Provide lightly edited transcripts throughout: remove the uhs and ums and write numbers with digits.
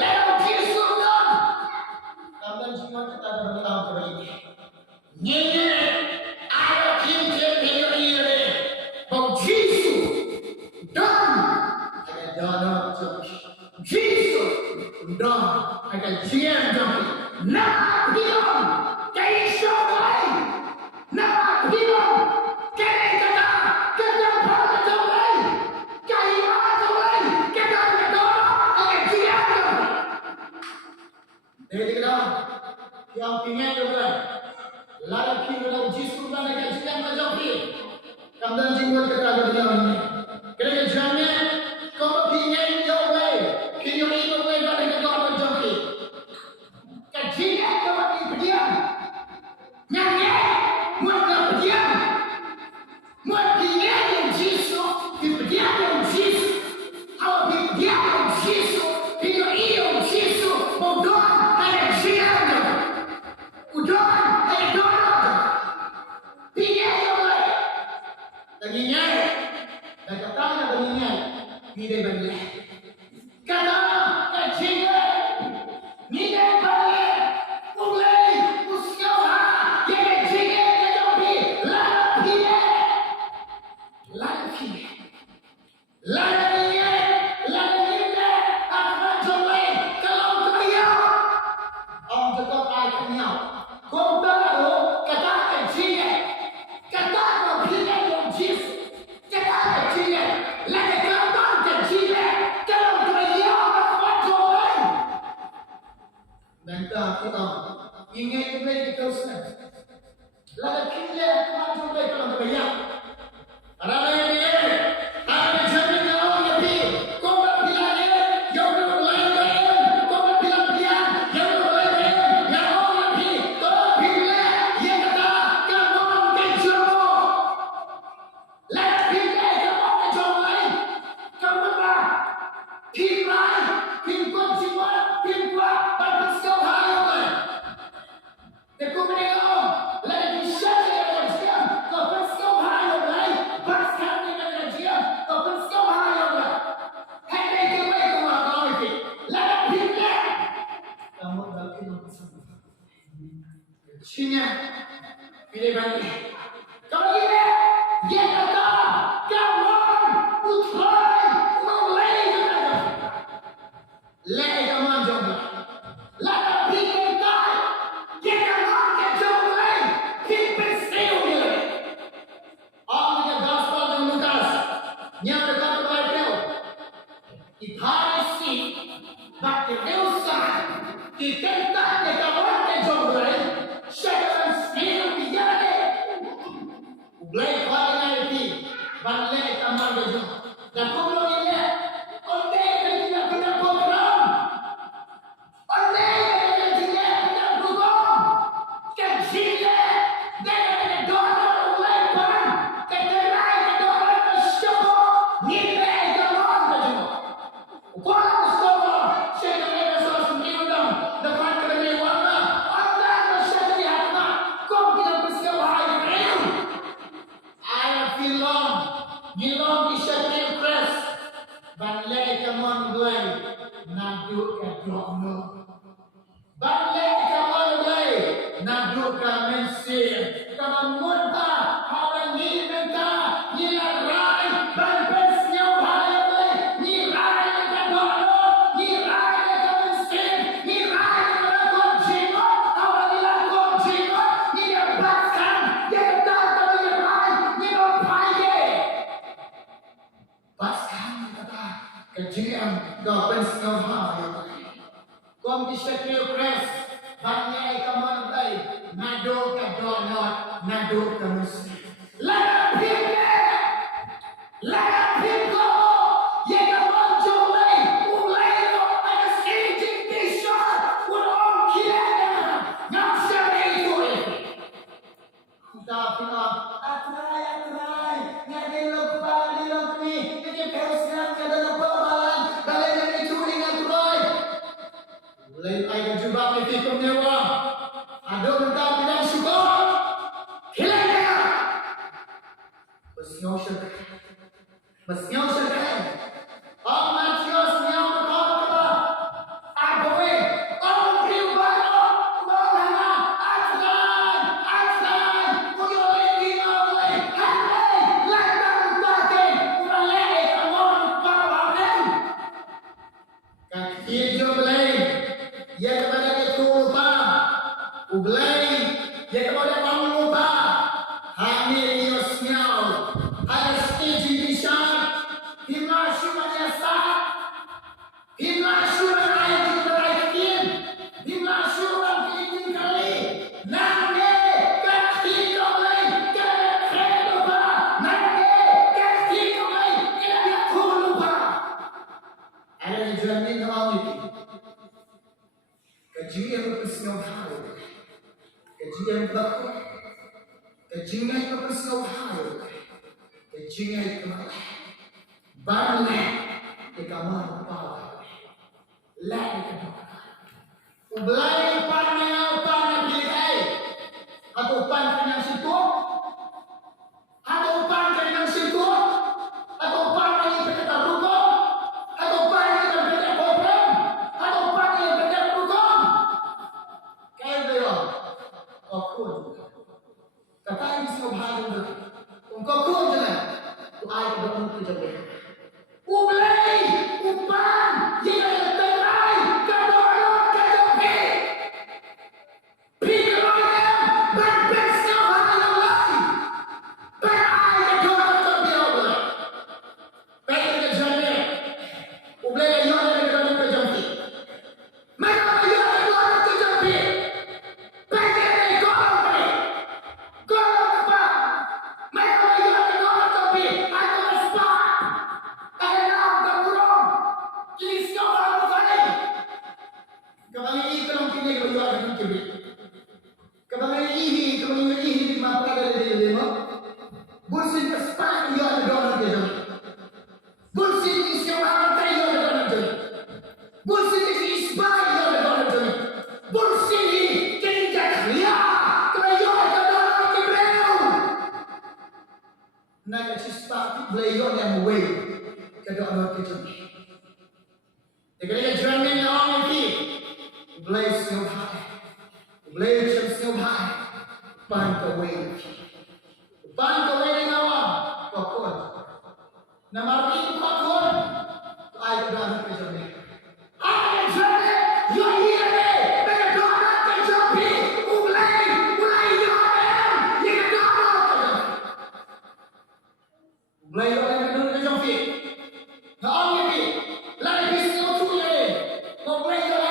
Let Dana Jesus Don I can GM Junkie Nama Pilon Kay Showay Nama Pilon Kay Kata Kata Pada Jaway Kay Pada Jaway Kata Kata I can GM Junkie Jadi kita yang pingin juga lalu kita Jesus dan I can GM Junkie Kamdan jiwa kita ada di dalam ini kita jangan kau pingin jaway kini ini jaway dan kita kau Junkie kajian kau diam nyanyi muat diam muat pingin yang Jesus diam yang Jesus awak diam yang Jesus kini ini yang Jesus udon ada jian udon ada donat pingin jaway Tadinya, dah kata nak tadinya, ni dia balik. Kata, kecil, ni dia balik. Mulai, usaha, yang kecil, yang jopi, lagi dia, lagi dia, apa jopi, kalau kaya, orang cakap ai kaya, kau tahu, kata kecil, kata kau pilih. Kita kecil, lagi kau kecil, kalau kaya apa jodoh? Dan kita ingin beli kausan, lagi kecil apa jodoh kalau kaya? Ada yang ada jamin orang lebih, kau berpilihan, yang berpilihan, kau berpilihan, yang berpilihan, yang orang lebih, kau pilih yang kata kamu kecil. Let people come on the journey. Come on back. Keep right. Keep good. Keep what? Keep what? But it's still higher. The company alone. Let it be shut in the gym. But it's still higher, right? But it's coming in the gym. But it's still higher. And make it way to our authority. Let it be there. Kamu dah kena pesan. Sini. Pilih balik. Kalau ini. Dia kata, kawan, utrai, mulai juga. Lagi kawan jumpa. Lagi pikir tak. Dia kawan ke jumpa. Kita still here. All the gospel of Lucas. Yang dekat Bible. If I see, but the real sign. Kita tak ke kawan ke jumpa. Saya still here. Blake Balik kamar dia. Dan kalau ini, onde dia kena program. Onde dia kena program. Kecil dia kena dolar lebar. Keterai dolar kesyok. Ni dia dolar kesyok. Kalau semua saya kena sos minum depan kedai warna. Anda mesti lihat nak. Kau tidak mesti wahai real. I feel long. Gilong isyatil press. Balai kaman belai. Naduk ke drogno. Balai kaman belai. Naduk ke mensir. Kaman muda. Hawa ni menta. Ni rai. Balbes nyau hai belai. Ni rai ke drogno. Ni rai ke mensir. Ni rai ke konjingot. Hawa ni la konjingot. Ni dia baskan. Dia tak tahu ni rai. Ni berpaya. Paskan kata kejian kau pensau hal kom disakil press banyak kaman bay nado ke donat nado ke mesti la pingo ye kaman jolai mulai lo ada skate t-shirt orang kira ngam sare itu kita pina atrai ngade lo bali lo ni ke peusna ke dalam balan balai dari curi ngaturai mulai ai ke jubah ke kumnewa ado minta bilang syukur hilangnya masnya syukur ada jamin orang ini. Kajian berpersengau hal, kajian berlaku, kajian berpersengau hal, kajian berlaku. Banyak di kamar bawah, lagi ke bawah. Ubelai pan bilik atau pan yang situ, atau pan yang situ, atau pan yang berkata hukum, atau pan yang berkata program, atau pan yang berkata hukum. Kaya dia, kau kun. Kata ini semua bahagian tu. Kau kun je lah. Tu ayat berdoa tu je. Ubelai, upan, yang ada terai, kedua kejopi. Pikiran berbesar hal lain. Berai kedua kejopi. Baik kejopi. Ubelai yang ada kedua kejopi. Mereka yang ada kedua kejopi. Baik kejopi. Kau apa? Mereka yang ada kedua kejopi. Aku mespa. Kapag iikalong kinig ang iwanan ng kibig. Kapag iihi di mapagdalili mo, bulsin ka sa parang iwanan doon ng kibig. Bulsin isyaw ang tayo iwanan doon ng kibig. Bulsin isbay iwanan doon ng kibig. Bulsin kinigak liya kaya iwanan doon ng kibig. Nagkasispak bulay yun ang way kadoon ng kibig. Dikali ka jamin na ang kibig. Blay snow high, blay snow high, pan kaway na awam, pakon. Na maraming pakon, ay gano'n ka dyan. Ay dyan eh, yung hiri, nagagawa ka dyan, ulay yun eh, nagagawa ka dyan. Ulay yun eh, nagagawa ka dyan, naong yun, lalabis yung tuloy eh, mablay yun eh,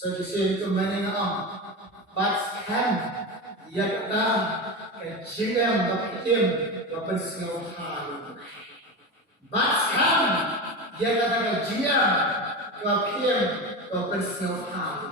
so disini tu mana ngam, baskan, ia kata kejengam bapitim bapersengau halu. Baskan, ia kata kejengam bapitim bapersengau halu.